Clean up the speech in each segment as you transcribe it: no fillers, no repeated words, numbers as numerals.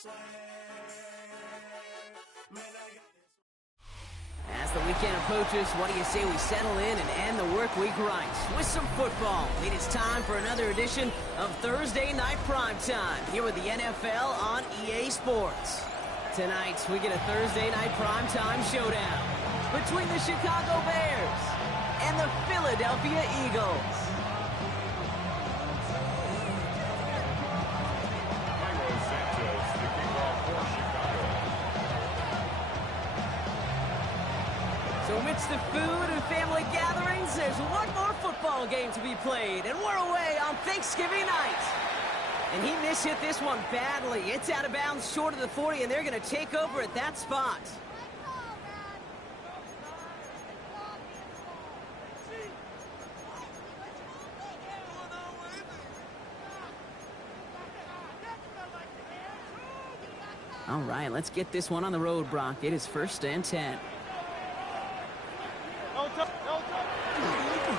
As the weekend approaches, what do you say we settle in and end the work week right with some football? It is time for another edition of Thursday Night Primetime here with the NFL on EA Sports. Tonight, we get a Thursday Night Primetime showdown between the Chicago Bears and the Philadelphia Eagles. So amidst the food and family gatherings, there's one more football game to be played, and we're away on Thanksgiving night. And he mishit this one badly. It's out of bounds short of the 40, and they're going to take over at that spot. All right, let's get this one on the road, Brock. It is 1st and 10.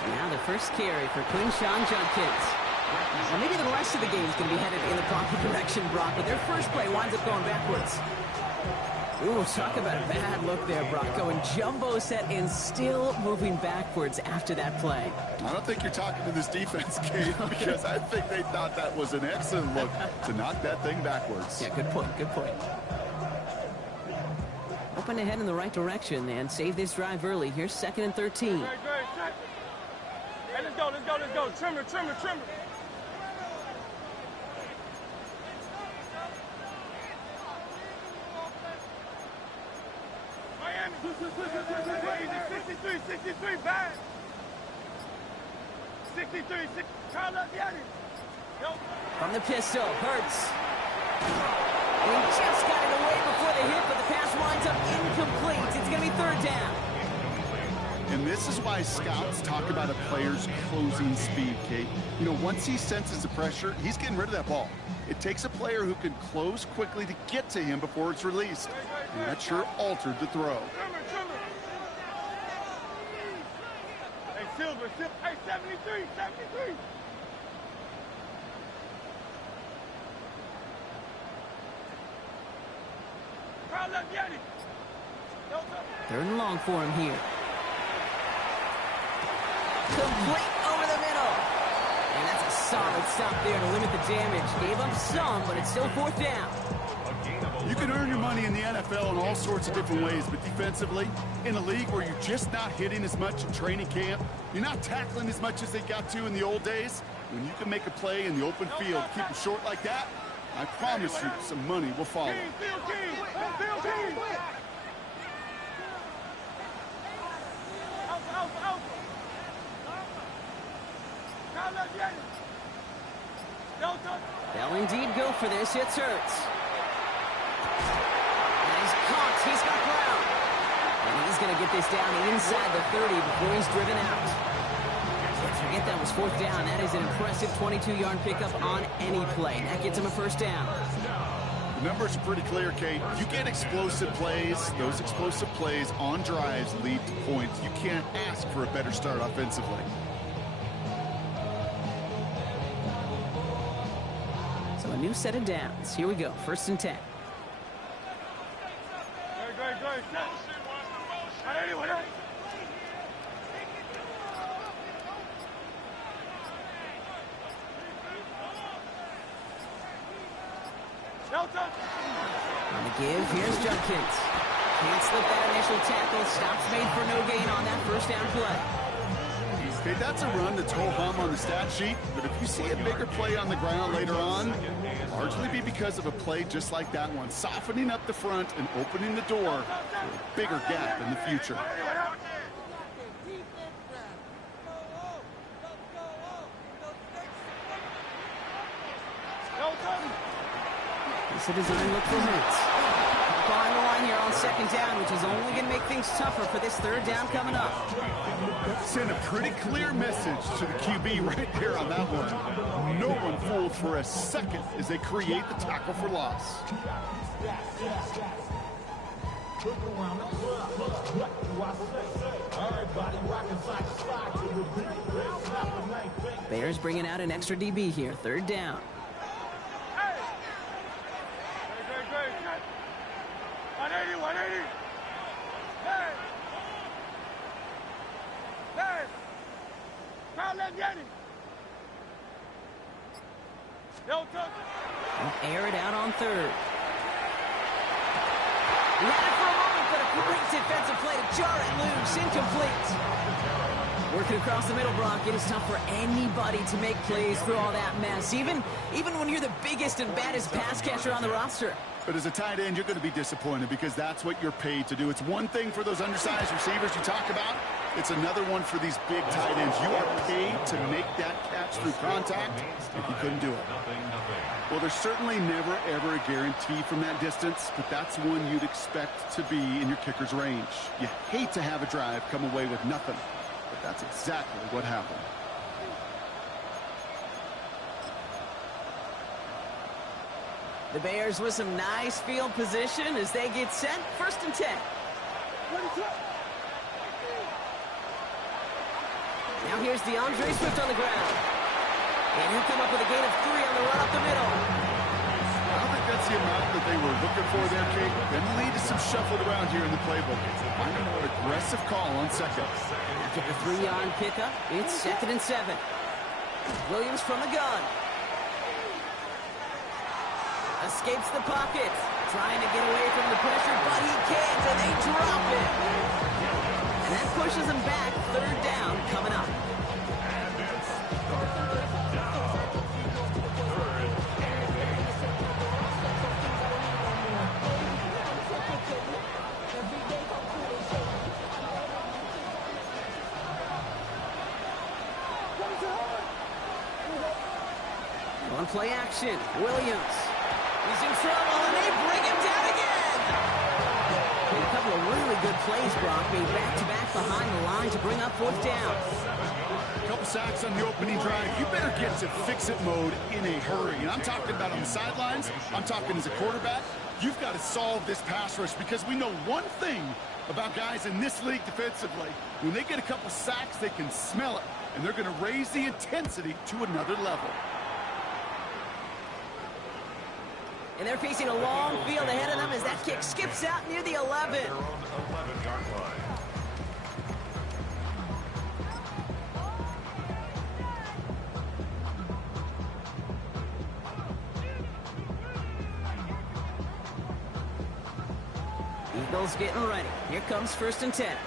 Now the first carry for Quinshawn Judkins. Well, maybe the rest of the game is going to be headed in the proper direction, Brock, but their first play winds up going backwards. Ooh, talk about a bad look there, Brock. Going jumbo set and still moving backwards after that play. I don't think you're talking to this defense, Kate, because I think they thought that was an excellent look to knock that thing backwards. Yeah, good point, good point. Open ahead in the right direction and save this drive early. Here's 2nd and 13. Hey, let's go. Trimmer. Miami. 63, bad. 63, Carl up, From the pistol, Hurts. And he just got it away before the hit, but the pass winds up incomplete. It's going to be 3rd down. And this is why scouts talk about a player's closing speed, Kate. You know, once he senses the pressure, he's getting rid of that ball. It takes a player who can close quickly to get to him before it's released. And that sure altered the throw. Hey, Silver. Hey, 73. Carl up, 3rd and long for him here. Complete over the middle. And that's a solid stop there to limit the damage. Gave up some, but it's still 4th down. You can earn your money in the NFL in all sorts of different ways, but defensively, in a league where you're just not hitting as much in training camp, you're not tackling as much as they got to in the old days, when you can make a play in the open field, keep it short like that, I promise you some money will follow. They'll indeed go for this. It's Hurts. And he's caught. He's got ground. And he's going to get this down inside the 30 before he's driven out. Don't forget that was 4th down. That is an impressive 22-yard pickup on any play. That gets him a 1st down. The numbers are pretty clear, Kate. You get explosive plays. Those explosive plays on drives lead to points. You can't ask for a better start offensively. So a new set of downs. Here we go. 1st and 10. On the give, here's Judkins. Can't slip that initial tackle. Stops made for no gain on that 1st down play. Okay, that's a run that's ho-hum on the stat sheet, but if you see a bigger play on the ground later on, largely be because of a play just like that one, softening up the front and opening the door for a bigger gap in the future. This is a design look for Hurts. On the line here on 2nd down, which is only going to make things tougher for this 3rd down coming up. Send a pretty clear message to the QB right there on that one. No one fooled for a second as they create the tackle for loss. Bears bringing out an extra DB here. 3rd down. Crowd left Yanni. No touch. Air it out on third. He had it for a moment, but a great defensive play to jar it loose. Incomplete. Working across the middle, Brock, it is tough for anybody to make plays through all that mess, even when you're the biggest and baddest pass catcher on the roster. But as a tight end, you're going to be disappointed because that's what you're paid to do. It's one thing for those undersized receivers you talk about. It's another one for these big tight ends. You are paid to make that catch through contact, and you couldn't do it. Well, there's certainly never, ever a guarantee from that distance, but that's one you'd expect to be in your kicker's range. You hate to have a drive come away with nothing, but that's exactly what happened. The Bears with some nice field position as they get set. 1st and 10. Now here's DeAndre Swift on the ground. And he'll come up with a gain of 3 on the run up the middle. I don't think that's the amount that they were looking for there, Kate. Going to lead to some shuffled around here in the playbook. Find a more aggressive call on second. After the 3-yard pickup, it's 2nd and 7. Williams from the gun. Escapes the pocket. Trying to get away from the pressure, but he can't, and they drop it. And that pushes him back. 3rd down coming up. On play action, Williams. He's in trouble, and they bring him down again. And a couple of really good plays, Brock, made back-to-back behind the line to bring up 4th down. A couple sacks on the opening drive. You better get to fix-it mode in a hurry. And I'm talking about on the sidelines. I'm talking as a quarterback. You've got to solve this pass rush because we know one thing about guys in this league defensively. When they get a couple sacks, they can smell it, and they're going to raise the intensity to another level. And they're facing a long field ahead of them as that kick skips out near the 11. Eagles getting ready. Here comes 1st and 10.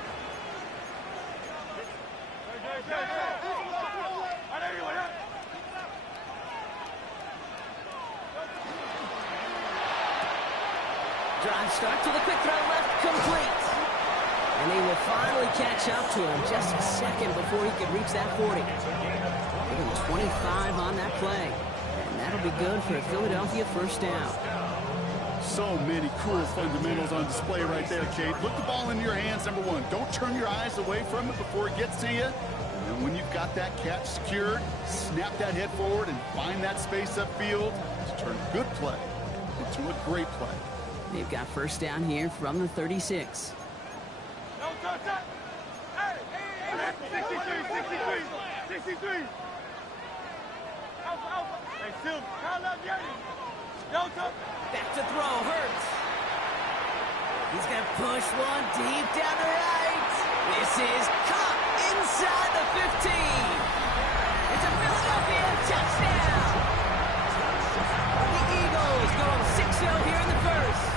Drive start to the quick throw left, complete. And they will finally catch up to him just a second before he could reach that 40. Give him 25 on that play. And that'll be good for a Philadelphia 1st down. So many cool fundamentals on display right there, Kate. Put the ball in your hands, number one. Don't turn your eyes away from it before it gets to you. And when you've got that catch secured, snap that head forward and find that space upfield to turn a good play into a great play. They've got 1st down here from the 36. No touch. Hey, 63. 63. Alpha. Hey, Silver. Crowd left Yanni. No touch. Back to throw, Hurts. He's going to push one deep down the right. This is caught inside the 15. It's a Philadelphia touchdown. The Eagles go 6-0 here in the 1st.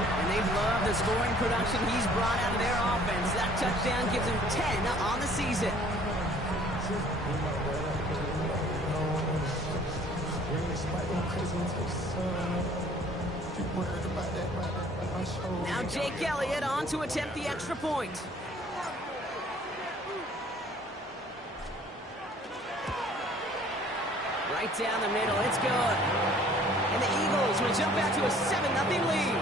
And they've loved the scoring production he's brought out of their offense. That touchdown gives him 10 on the season. Now Jake Elliott on to attempt the extra point. Right down the middle, it's good. And the Eagles will jump out to a 7-0 lead.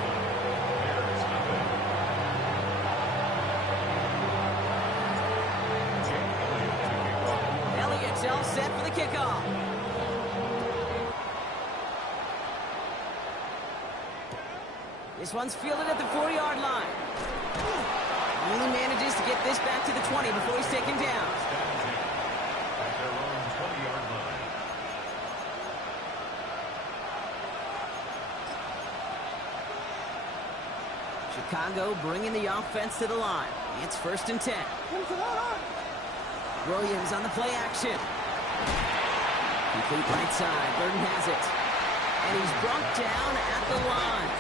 Elliott's all set for the kickoff. This one's fielded at the 4-yard line. Only manages to get this back to the 20 before he's taken down. Chicago bringing the offense to the line. It's 1st and 10. Williams on the play action. Complete right side. Burton has it. And he's brought down at the line.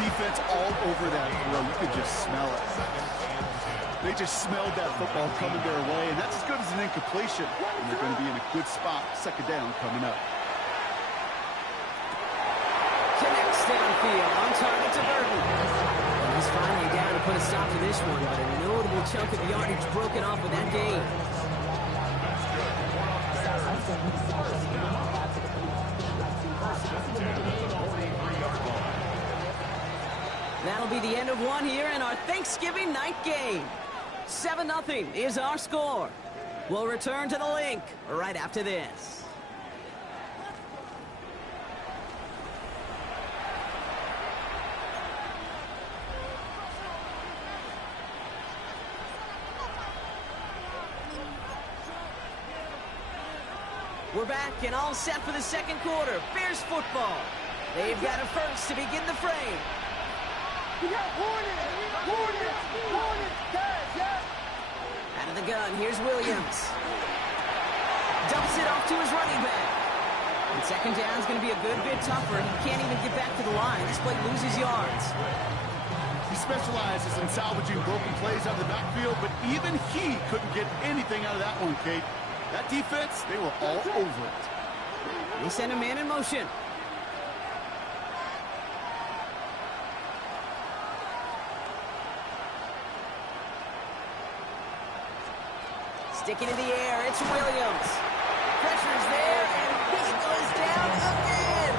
Defense all over that throw. You could just smell it. They just smelled that football coming their way, and that's as good as an incompletion. And they're going to be in a good spot. Second down coming up. Connects downfield. On target to Burton. And he's finally down to put a stop to this one, but a notable chunk of yardage broken off with that game. That'll be the end of one here in our Thanksgiving night game. 7-0 is our score. We'll return to the link right after this. We're back and all set for the second quarter. Bears football. They've got a first to begin the frame. We got Hornets, Out of the gun, here's Williams. Dumps it off to his running back. And second down is going to be a good bit tougher. He can't even get back to the line. This play loses yards. He specializes in salvaging broken plays out of the backfield, but even he couldn't get anything out of that one, Kate. That defense, they were all over it. They send a man in motion. Sticking in the air, it's Williams. Pressure's there, and he goes down again.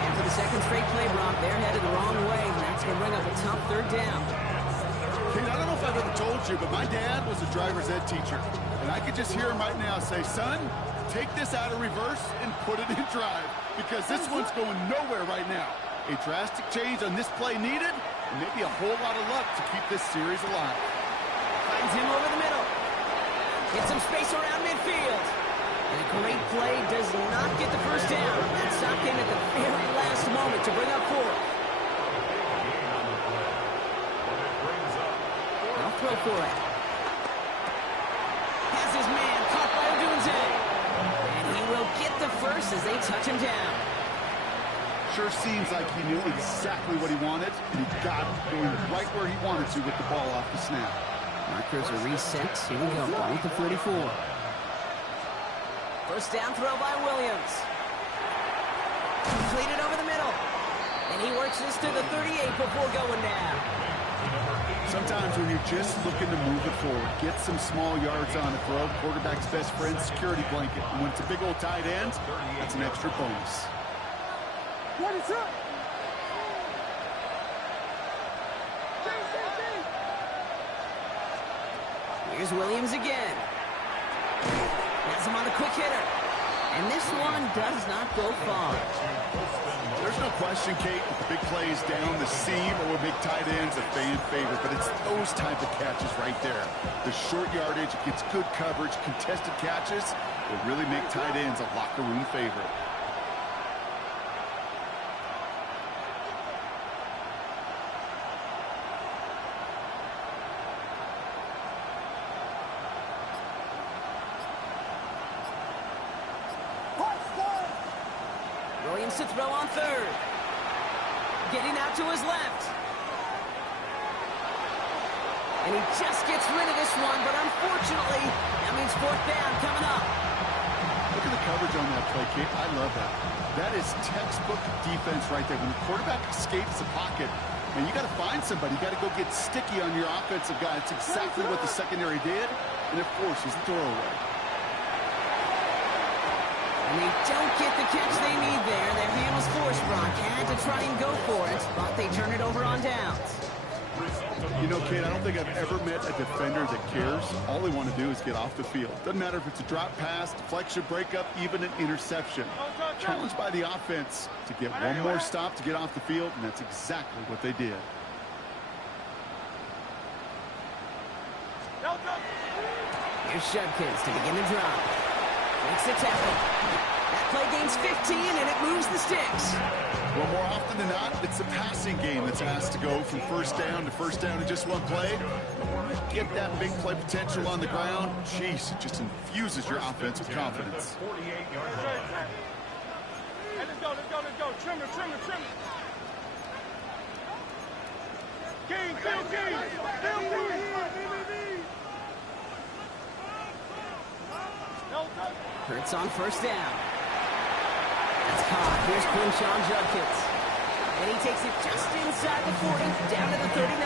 And for the second straight play, Brock, they're headed the wrong way, and that's going to bring up a tough third down. Kate, I don't know if I've ever told you, but my dad was a driver's ed teacher. And I could just hear him right now say, son, take this out of reverse and put it in drive, because this one's going nowhere right now. A drastic change on this play needed, and maybe a whole lot of luck to keep this series alive. Finds him over the middle. Get some space around midfield. And a great play does not get the first down. That stop came at the very last moment to bring up fourth. They'll throw for it. Has his man caught by Odunze. And he will get the first as they touch him down. Sure seems like he knew exactly what he wanted, and he got it going right where he wanted to with the ball off the snap. Markers are reset. Here we go. Ball at the 44. First down throw by Williams. Completed over the middle. And he works this to the 38 before going down. Sometimes when you're just looking to move it forward, get some small yards on a throw, quarterback's best friend, security blanket. And when it's a big old tight end, that's an extra bonus. What is up? Here's Williams again. Has him on the quick hitter. And this one does not go far. There's no question, Kate, with the big plays down the seam or with big tight ends, a fan favorite. But it's those type of catches right there. The short yardage, it gets good coverage, contested catches will really make tight ends a locker room favorite. Williams to throw on third. Getting out to his left. And he just gets rid of this one, but unfortunately, that means fourth down coming up. Look at the coverage on that play, Kate. I love that. That is textbook defense right there. When the quarterback escapes the pocket, and you got to find somebody. You got to go get sticky on your offensive guy. It's exactly what the secondary did, and it forces the throwaway. And they don't get the catch they need there. Their hand was forced, Brock. Had to try and go for it, but they turn it over on downs. You know, Kate, I don't think I've ever met a defender that cares. All they want to do is get off the field. Doesn't matter if it's a drop pass, deflection, breakup, even an interception. Challenged by the offense to get one more stop to get off the field, and that's exactly what they did. Here's Shudkins to begin the drive. Makes the tackle. That play gains 15, and it moves the sticks. Well, more often than not, it's a passing game that's asked to go from first down to first down in just one play. get that big play potential on the ground, jeez, it just infuses your offense with confidence. Hey, let's go. Trim it. King. Hurts on first down. That's caught. Here's Quinshon Judkins. And he takes it just inside the 40, down to the 39.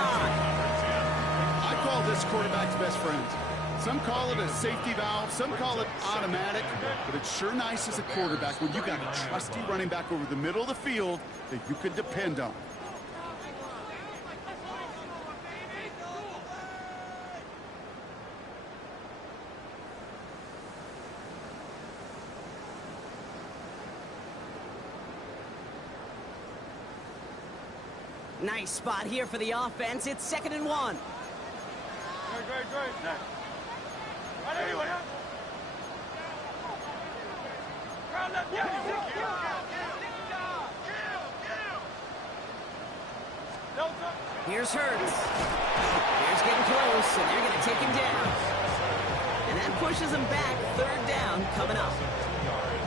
I call this quarterback's best friend. Some call it a safety valve, some call it automatic, but it's sure nice as a quarterback when you got a trusty running back over the middle of the field that you can depend on. Nice spot here for the offense. It's 2nd and 1. Great. Here's Hurts. Here's getting close, and they're going to take him down. And that pushes him back. 3rd down coming up.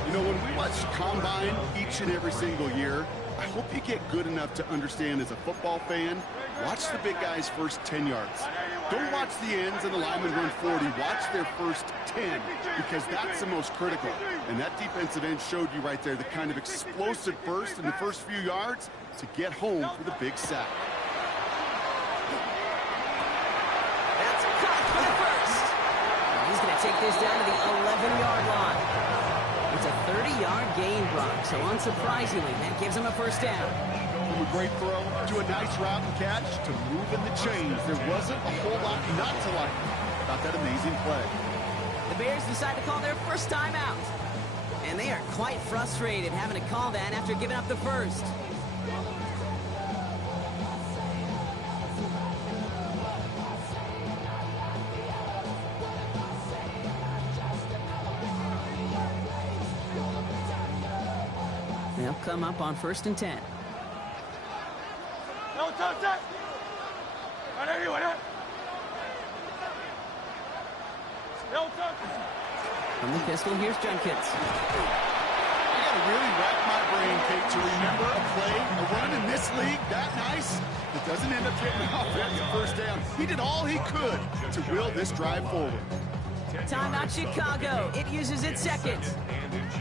You know, when we watch Combine each and every single year, I hope you get good enough to understand as a football fan, watch the big guys' first 10 yards. Don't watch the ends and the linemen run 40. Watch their first 10, because that's the most critical. And that defensive end showed you right there the kind of explosive burst in the first few yards to get home for the big sack. That's caught for the first. And he's going to take this down to the 11-yard line. It's a 30-yard gain, Brock, so unsurprisingly, that gives him a first down. From a great throw to a nice route and catch to moving the chains, there wasn't a whole lot not to like about that amazing play. The Bears decide to call their first timeout. And they are quite frustrated having to call that after giving up the first. They'll come up on 1st and 10. No touch. From the pistol, here's Judkins. I got to really rack my brain, Kate, to remember a play, a run in this league that nice that doesn't end up getting the offense a first down. He did all he could to will this drive forward. Timeout Chicago. It uses its 2nd.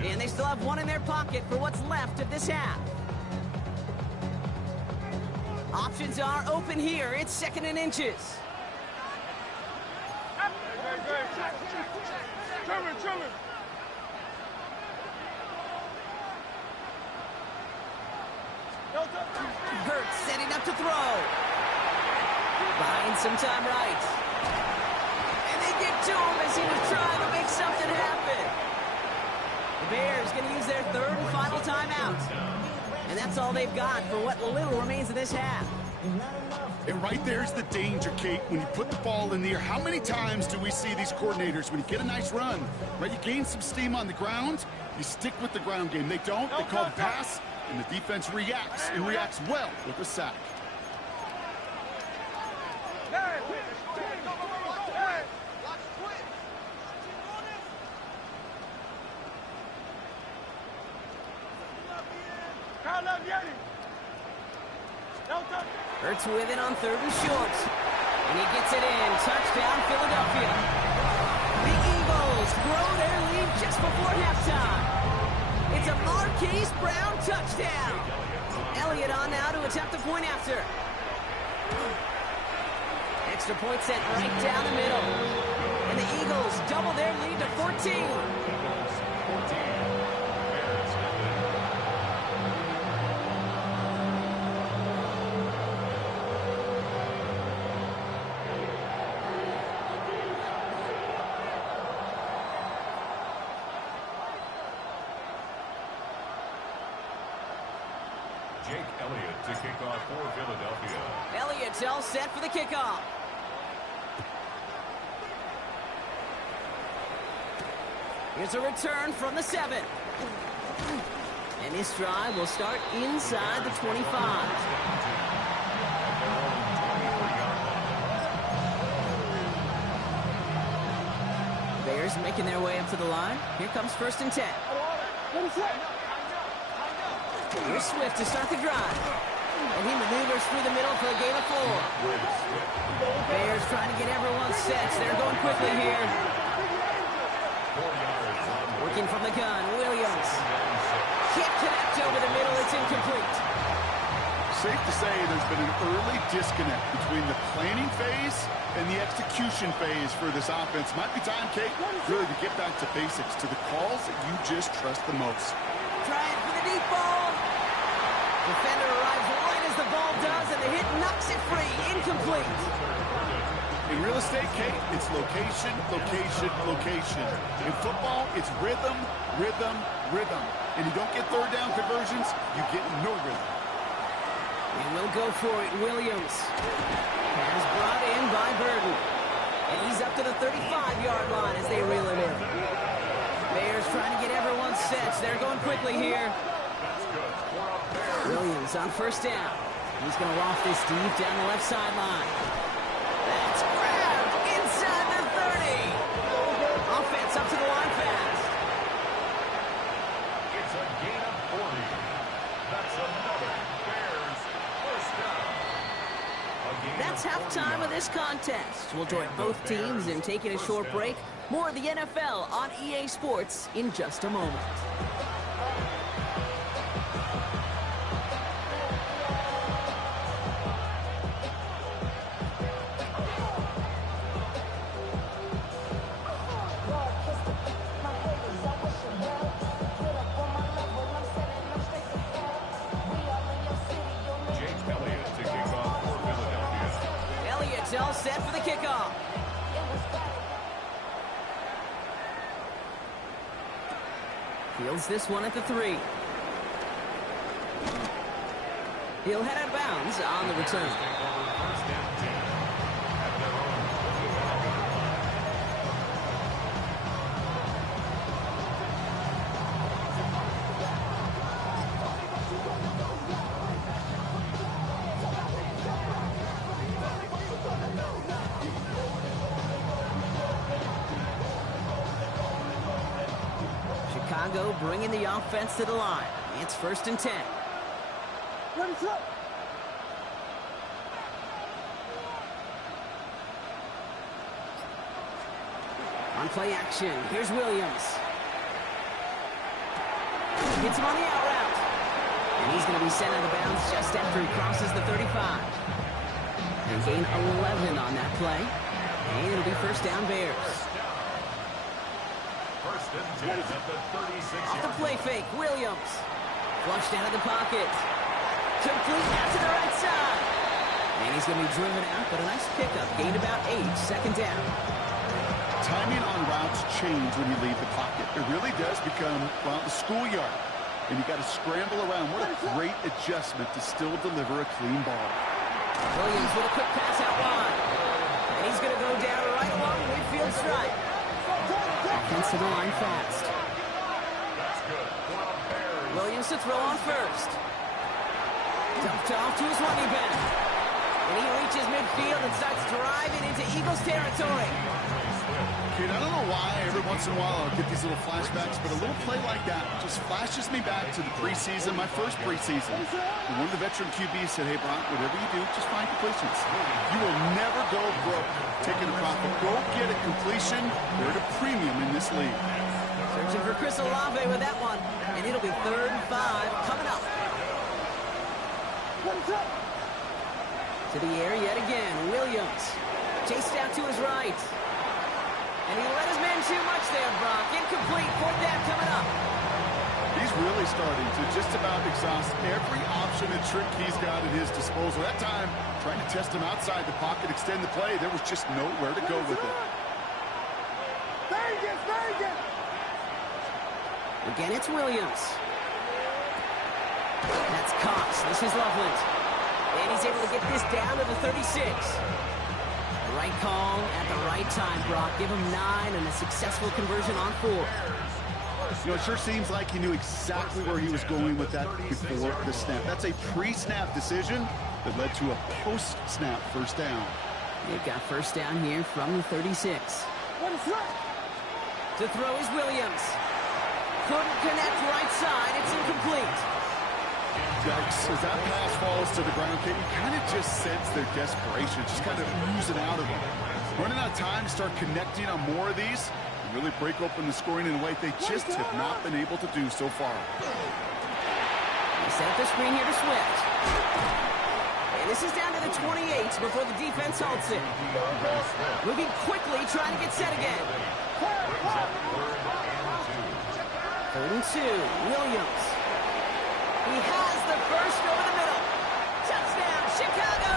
And they still have 1 in their pocket for what's left of this half. Options are open here. It's 2nd and inches. Trim it. Hurts setting up to throw. Buying some time right. And they get to him as he was trying to make something happen. The Bears going to use their 3rd and final timeout. And that's all they've got for what little remains of this half. And right there's the danger, Kate, when you put the ball in the air. How many times do we see these coordinators, when you get a nice run, right, you gain some steam on the ground, you stick with the ground game. They don't, they call the pass, and the defense reacts, and reacts well with the sack. Hurts with it on 3rd and short. And he gets it in. Touchdown, Philadelphia. The Eagles grow their lead just before halftime. It's a Marquise Brown touchdown. Elliott on now to attempt the point after. Extra point set right down the middle. And the Eagles double their lead to 14. Jake Elliott to kick off for Philadelphia. Elliott's all set for the kickoff. Here's a return from the 7. And this drive will start inside the 25. Bears making their way up to the line. Here comes 1st and 10. Here's Swift to start the drive. And he maneuvers through the middle for a gain of 4. Bears trying to get everyone set. They're going quickly here. Working from the gun, Williams. Can't connect over the middle. It's incomplete. Safe to say there's been an early disconnect between the planning phase and the execution phase for this offense. Might be time, Kate, really to get back to basics, to the calls that you just trust the most. Trying for the deep ball. Defender arrives right as the ball does, and the hit knocks it free. Incomplete. In real estate, Kate, it's location, location, location. In football, it's rhythm, rhythm, rhythm. And you don't get third down conversions, you get no rhythm. He will go for it. Williams has brought in by Burton. And he's up to the 35-yard line as they reel him in. Bears trying to get everyone set. They're going quickly here. Williams on 1st down. He's going to loft this deep down the left sideline. That's grabbed inside the 30. Offense up to the line fast. It's a gain of 40. That's another Bears first down. That's halftime of this contest. We'll join both teams in taking a short break. More of the NFL on EA Sports in just a moment. All set for the kickoff. Fields this one at the 3. He'll head out of bounds on the return. Chicago bringing the offense to the line. It's 1st and 10. On play action, here's Williams. Hits him on the out route. And he's going to be sent out of bounds just after he crosses the 35. And gain 11 on that play. And it'll be 1st down Bears. First and 10 at the 36. Off the play fake, Williams. Flushed out of the pocket. Complete out to the right side. And he's going to be driven out, but a nice pickup. Gained about 8, 2nd down. Timing on routes change when you leave the pocket. It really does become, well, the schoolyard. And you got to scramble around. What a great adjustment to still deliver a clean ball. Williams with a quick pass out wide. And he's going to go down right along the midfield stripe. Offense to the line fast. Williams to throw on 1st. Dumped off to his running back. And he reaches midfield and starts driving into Eagles territory. Kid, I don't know why every once in a while I'll get these little flashbacks, but a little play like that just flashes me back to the preseason, my first preseason. And one of the veteran QBs said, hey, Brock, whatever you do, just find completions. You will never go broke taking a profit. Go get a completion. They're at a premium in this league. Searching for Chris Olave with that one. And it'll be 3rd and 5 coming up. To the air yet again. Williams chased out to his right. And he let his man too much there, Brock. Incomplete. 4th down coming up. He's really starting to just about exhaust every option and trick he's got at his disposal. That time, trying to test him outside the pocket, extend the play, there was just nowhere to go with it. Again, it's Williams. That's Cox. This is Loveland. And he's able to get this down to the 36. The right call at the right time, Brock. Give him 9 and a successful conversion on 4. You know, it sure seems like he knew exactly where he was going with that before the snap. That's a pre-snap decision that led to a post-snap 1st down. They've got 1st down here from the 36. To throw is Williams. Couldn't connect right side. It's incomplete. Yikes. As that pass falls to the ground, Kate, you kind of just sense their desperation, just kind of oozing out of them. Running out of time to start connecting on more of these and really break open the scoring in a way they just have not been able to do so far. They set up the screen here to Swift. And this is down to the 28 before the defense halts it. Moving quickly, trying to get set again. 3rd and 2, Williams. He has the first over the middle. Touchdown, Chicago!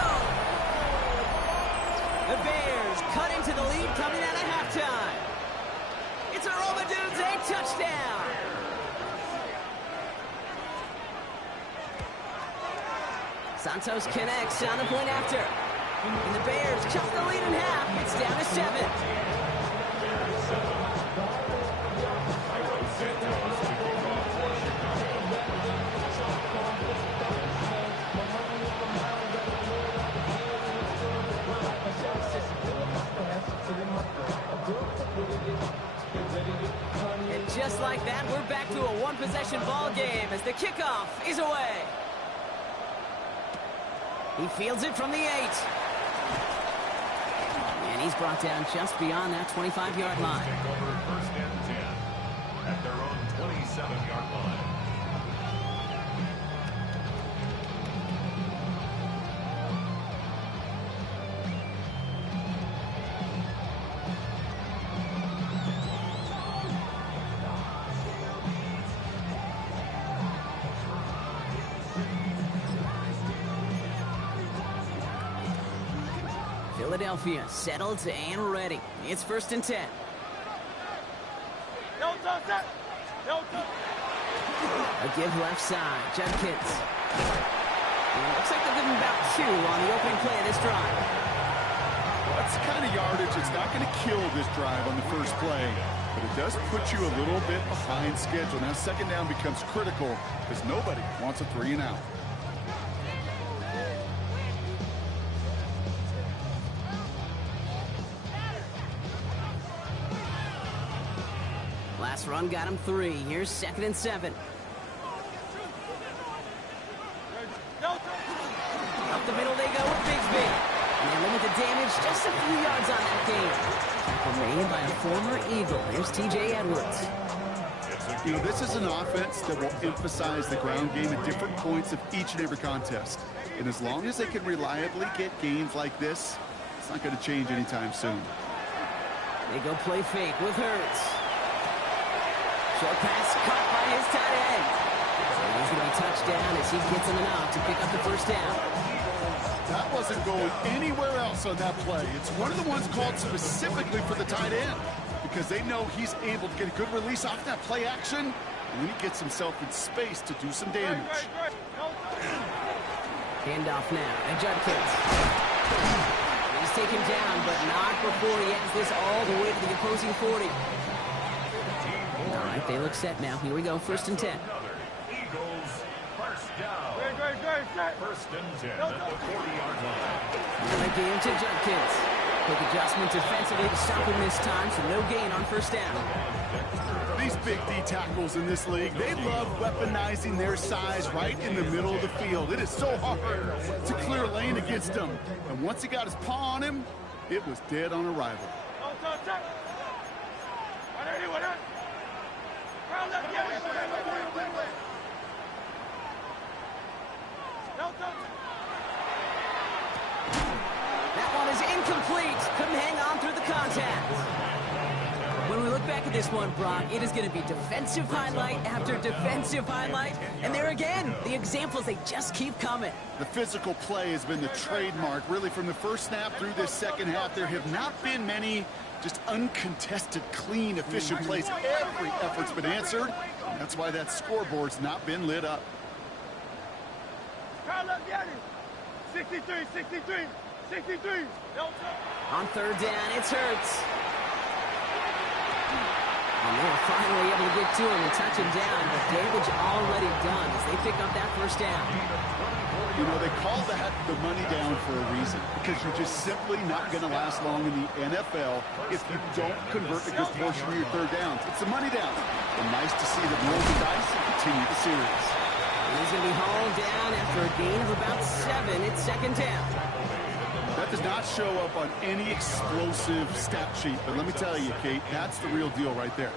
The Bears cut into the lead coming out of halftime. It's a Romadudes touchdown. Santos connects on the point after. And the Bears cut the lead in half. It's down to 7. And just like that, we're back to a one-possession ball game as the kickoff is away. He fields it from the 8. And he's brought down just beyond that 25-yard line. Take over 1st and 10 at their own 27-yard line. Philadelphia settled and ready. It's 1st and 10. A give left side. Judkins. And it looks like they'll give him about 2 on the opening play of this drive. That's the kind of yardage. It's not going to kill this drive on the first play, but it does put you a little bit behind schedule. Now 2nd down becomes critical because nobody wants a 3 and out. Last run got him 3. Here's 2nd and 7. Up the middle they go with Bigsby. And they limit the damage just a few yards on that game. Tackle made by a former Eagle. Here's T.J. Edwards. You know, this is an offense that will emphasize the ground game at different points of each and every contest. And as long as they can reliably get gains like this, it's not going to change anytime soon. They go play fake with Hurts. Short pass caught by his tight end. So he's going to be touchdown as he gets him enough to pick up the 1st down. That wasn't going anywhere else on that play. It's one of the ones called specifically for the tight end because they know he's able to get a good release off that play action, and then he gets himself in space to do some damage. Handoff now to Judkins. He's taken down, but not before he ends this all the way to the opposing 40. All right, they look set now. Here we go, 1st and 10. Eagles, 1st down. 1st and 10 at the 40-yard line. Another game to Judkins. Quick adjustment defensively to stop him this time, so no gain on 1st down. These big D tackles in this league, they love weaponizing their size right in the middle of the field. It is so hard to clear a lane against him. And once he got his paw on him, it was dead on arrival. That one is incomplete. Couldn't hang on through the contact. When we look back at this one, Brock, it is going to be defensive highlight after defensive highlight. And there again, the examples, they just keep coming. The physical play has been the trademark, really, from the first snap through this 2nd half. There have not been many just uncontested, clean, efficient plays. Every effort's been answered. And that's why that scoreboard's not been lit up. 63. On 3rd down, it's Hurts. And they'll finally able to get to him and touch him down, but damage already done as they pick up that first down. You know, they call that the money down for a reason, because you're just simply not going to last long in the NFL if you don't convert a good portion of your third downs. It's a money down. And nice to see them roll the dice and continue the series. And he's going to be hauled down after a gain of about 7. It's second down. That does not show up on any explosive stat sheet, but let me tell you, Kate, that's the real deal right there.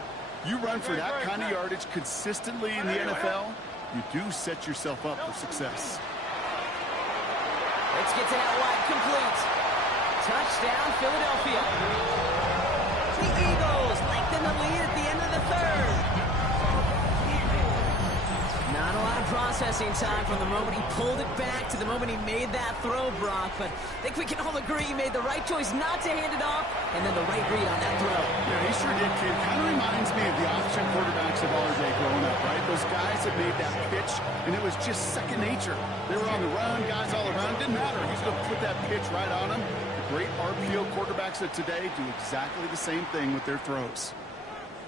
You run for that kind of yardage consistently in the NFL, you do set yourself up for success. Let's get to that wide, complete. Touchdown, Philadelphia. The Eagles lengthen the lead at the end of the third. Not a lot of processing time from the moment he pulled it back to the moment he made that throw, Brock. But I think we can all agree he made the right choice not to hand it off, and then the right read on that throw. Yeah, he sure did, kid. Kind of reminds me of the option quarterbacks of our day growing up, right? Those guys that made that pitch, and it was just second nature. They were on the run, guys all around. Didn't matter. He's going to put that pitch right on them. The great RPO quarterbacks of today do exactly the same thing with their throws.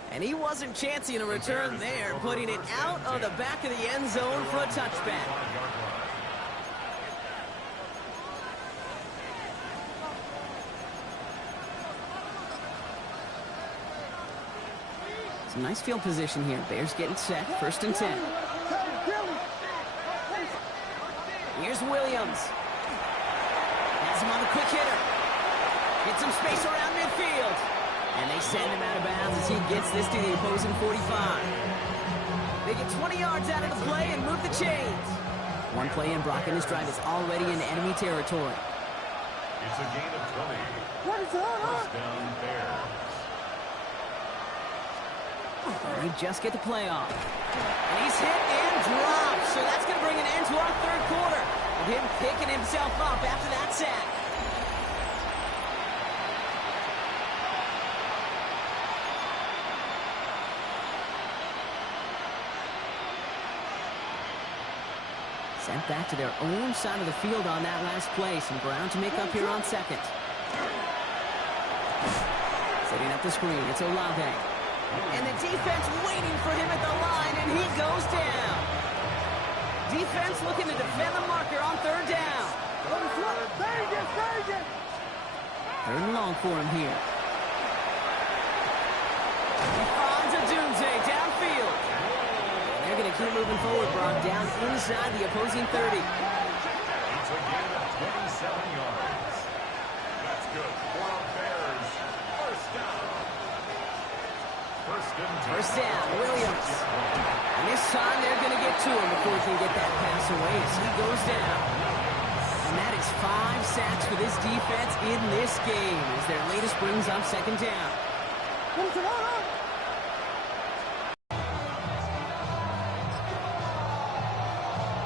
And he wasn't chancing a return there, putting it out of the back of the end zone for a touchback. Some nice field position here. Bears getting set. First and 10. Here's Williams. Has him on the quick hitter. Get some space around midfield. And they send him out of bounds as he gets this to the opposing 45. They get 20 yards out of the play and move the chains. One play in, Brock, and his drive is already in enemy territory. It's a gain of 20. First down, Bears. They just get the play off. And he's hit and dropped. So that's going to bring an end to our third quarter. With him picking himself up after that sack. Sent back to their own side of the field on that last play. Some ground to make up here on second. Setting up the screen. It's Olave. And the defense waiting for him at the line, and he goes down. Defense looking to defend the marker on third down. Third and long for him here. He finds a doomsday downfield. They're going to keep moving forward, Brock, down inside the opposing 30. It's a gain of 27 yards. That's good for the Bears. First down. First down, Williams. And this time they're going to get to him before he can get that pass away as he goes down. And that is 5 sacks for this defense in this game as their latest brings up second down.